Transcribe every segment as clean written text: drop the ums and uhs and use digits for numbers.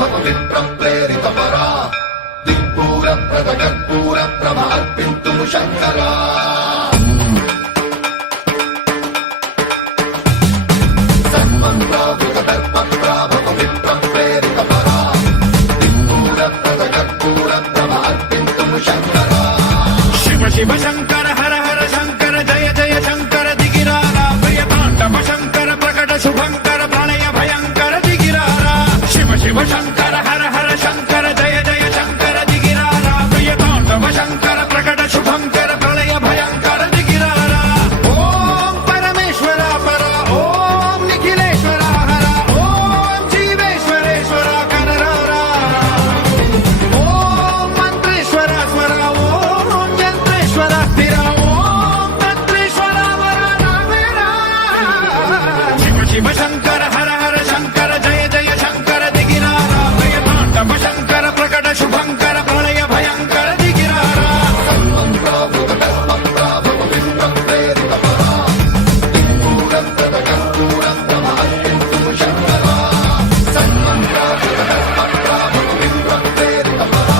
పవిత్రం ప్రేరిత పరా దిక్పూర ప్రద కర్పూర ప్రభ అర్పింతుము శంకరా పవిత్రం ప్రేరిత పరా దిక్పూర ప్రద కర్పూర ప్రభ అర్పింతుము శంకరా శివ శివ శంకర హర హర శంకర జయ జయ శంకర దిగిరారా భయ తాండవ శంకర ప్రకట శుభంకర ప్రళయ భయంకర దిగిరారా శివ శివ శంకర హర హర శంకర జయ జయ శంకర దిగిరారా భయ తాండవ శంకర ప్రకట శుభంకర ప్రళయ భయంకర దిగిరారా ఓం పరమేశ్వర పర ఓం నిఖిలేశ్వర హర ఓం జీవేశ్వరేశ్వర కరరారా ఓం మంత్రేశ్వర స్వర ఓం యంత్రేశ్వర స్థిర ఓం తంత్రేశ్వర వర నామేరా శివ శివ శంకర హర హర శంకర జయ జయ శంకర దిగిరారా భయ తాండవ శంకర ప్రకట శుభంకర ప్రళయ భయంకర దిగిరారా పవిత్రం ప్రేరిత పరా దిక్పూర ప్రద కర్పూర ప్రభ అర్పింతుము శంకరా పవిత్రం ప్రేరిత పరా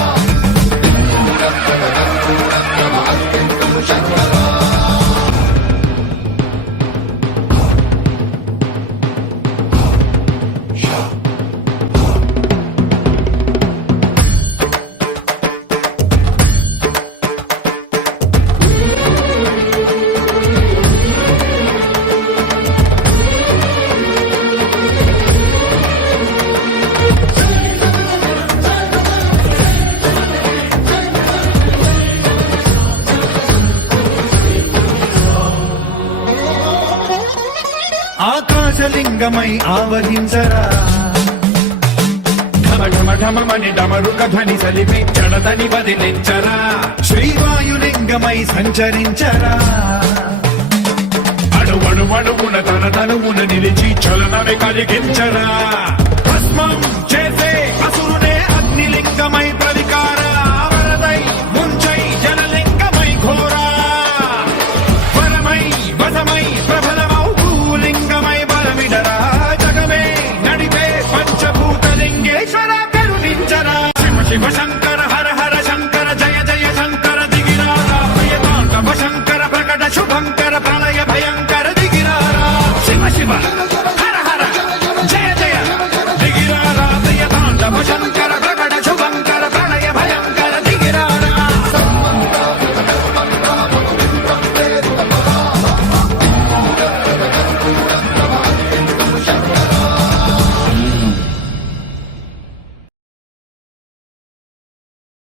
దిక్పూర ప్రద కర్పూర ప్రభ అర్పింతుము శంకరా ఆకాశలింగమై ఆవహించరా ఢమ ఢమ ఢమమని డమరుక ధ్వని సలిపి జడదని వదిలించరా శ్రీవాయులింగమై సంచరించరా అణువణువున తన తనువున నిలిచి చలనమే కలిగించరా భస్మం